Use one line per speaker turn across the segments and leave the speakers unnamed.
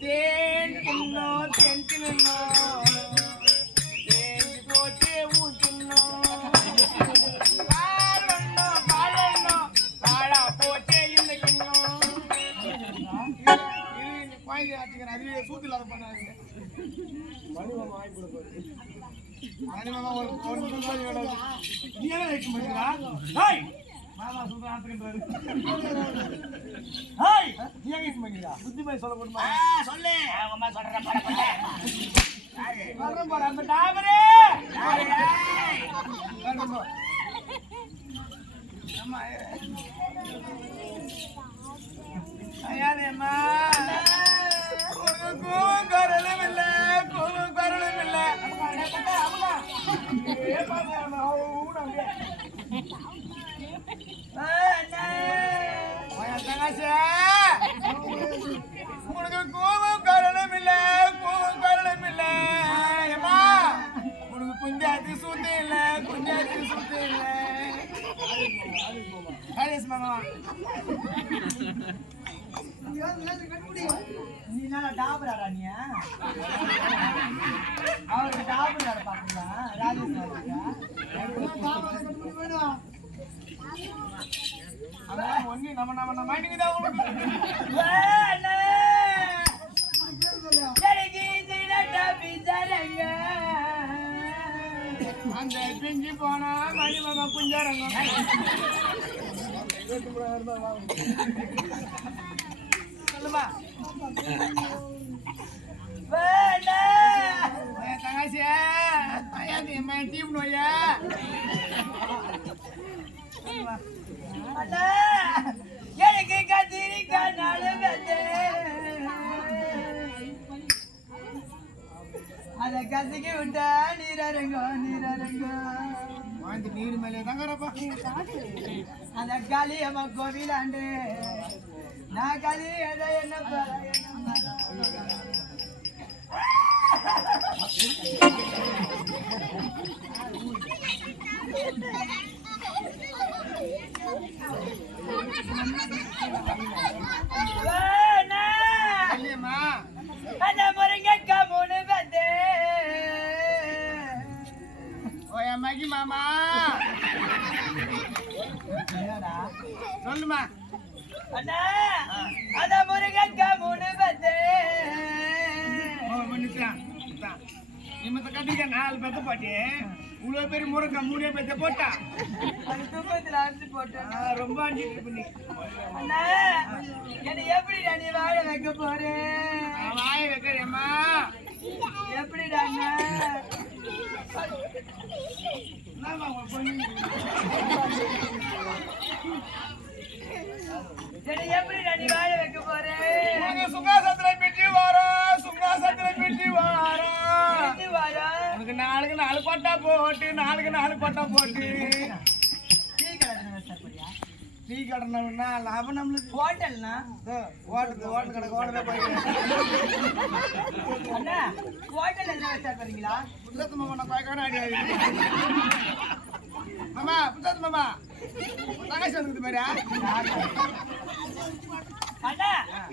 தேன் தின்னோம் தென் தின்னோம் தேன் போட்டு ஊற்றினோம் பாலெண்ணம் பாலெண்ணம் பாழா போட்டே இந்த கிண்ணம் அதுவே சூத்து இல்லாத பண்ணாதீங்க மணிமாமா ஒரு ஒரு. நீ என்ன வைக்க மாட்டீங்களா மாமா சொல்ற ஆத்துக்கின்றாரு ஹாய்! நீ எங்க வைக்க மாட்டீங்களா புத்திமதி சொல்ல போடுமா
சொல்லு.
அம்மா சொல்றேன் போட சொல்றேன் போட அந்த டாபரே. அம்மா ஐயாதேம்மா. உனக்கும் கரலும் இல்ல குவும் கரலும் இல்ல. ஏ பாப்பா ஹரிஸ் மாமா
நீ என்ன டாபராடா நீ அவருக்கு டாபராட பாத்தீங்களா ராஜேஷ்
அதான் ஒண்ணு நம்ம நம்ம நம்ம மைண்டிங் தான் அந்த பிஞ்சு போனா மணி மாமா குஞ்சாரங்க சொல்லுமா என் டீம் நோயா
எனக்கு கத்திரிக்காய் நடுவது அத கசக்கி விட்டா நீரருங்கோ நீரருங்கோ
வாங்கி நீர் மேலே தங்கறப்பா
அந்த காளியம்மா கோவிலாண்டு. நான் களி எதை என்ன பாரு, என்ன பாரு. வேணா.
இல்லையம்மா
அந்த முருங்கைக்காய் மூணு பத்து.
ஓ என் மகி மாமா சொல்லுமா.
அண்ணா, அந்த முருங்கைக்காய் மூணு பத்து.
மன்னிச்சான் நிமித்த கட்டிக்க நாலு பெத்த பாட்டி. இவ்வளோ பெரிய முருங்கை மூணே பெத்த போட்டா?
அது துன்பத்துல அரிசி போட்டேன்.
ரொம்ப அஞ்சிட்டு பண்ணி
அண்ணா, என்னை எப்படிடா நீ வாழ வைக்க போறேன்
வாய வைக்கிறேம்மா.
எப்படிடா அண்ணா?
என்னம்மா உன் பொண்ணு?
என்னை எப்படிடா நீ வாழ வைக்க போறேன்?
உனக்கு சுங்காசத்துல பெட்டி வாரம் சுங்காசத்துல பெட்டி வாரம்? உனக்கு நாளுக்கு நாலு கொட்டா போட்டு நாளுக்கு நாலு கொட்டா போட்டு.
டீ
கடனம்னா லாபம் நம்மளுக்கு.
ஹோட்டல்னா?
ஓட்டுது ஓட்டு கடை ஓடவே போயிருக்கேன்
அண்ணா, ஹோட்டல் start பண்ணீங்களா?
புத்தத்து மாமா நான் பயக்கான அடி மாமா புத்தத்து மாமா. தங்கச்சி வந்துக்குது பாரு
அண்ணா,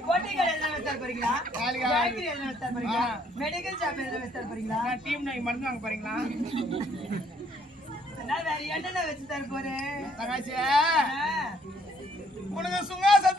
பொட்டி கடை எதுனா start பண்ணீங்களா?
நாளைக்கு
பேக்கரி எதுனா start பண்ணீங்களா?
ஆ.
மெடிக்கல் ஷாப் start பண்ணீங்களா?
நான் டீம் மருந்து வாங்க போறீங்களா
அண்ணா, வேற என்னென்ன வச்சு தர போறேன்?
உனக்கு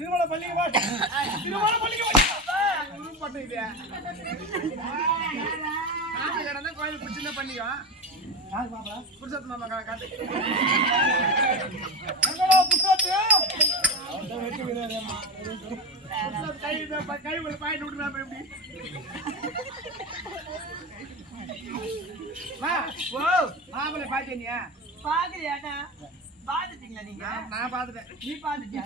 திருமலை பண்ணிக்க மாட்டேன் திருமலை பண்ணிக்க மாட்டேன் உருப்பட்டு இது நாட்டு கடை தான் இது பிடிச்சுன்னா பண்ணிக்கோ. புருஷத்து மாமா கா- காட்டு. புருஷத்து? கை பாயிண்ட் அப்புறம் எப்படி? வா ஓ மாப்பிள்ளை பாத்தியா
பாக்கலையாடா பாத்துட்டீங்களா நீங்க?
நான் பார்த்துட்டேன்
நீ பாத்துட்டியா?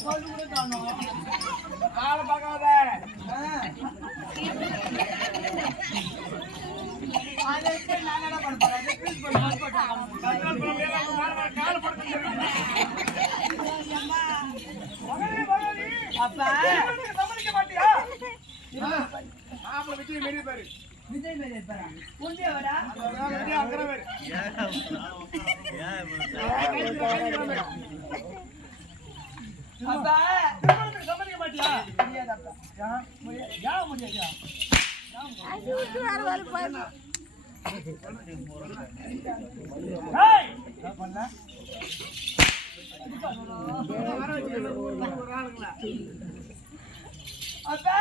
கூட
பார்க்காத
என்ன பண்ண போறேன் ரிப்பீட் பண்ணி பாஸ்போர்ட்
கண்ட்ரோல் பண்ண முடியாது மேல மேல காலை போட்டு மகனே மகனே
அப்பா
சம்மதிக்க மாட்டியா மெரிய பாரு.
விஜய் மேலே இருப்பாரா? உண்டியா வரா
விஜய் அக்கறை பாரு
அப்பா
சம்மதிக்க மாட்டியா
முடியாதப்பா
ஏன் முடியாது
அப்பா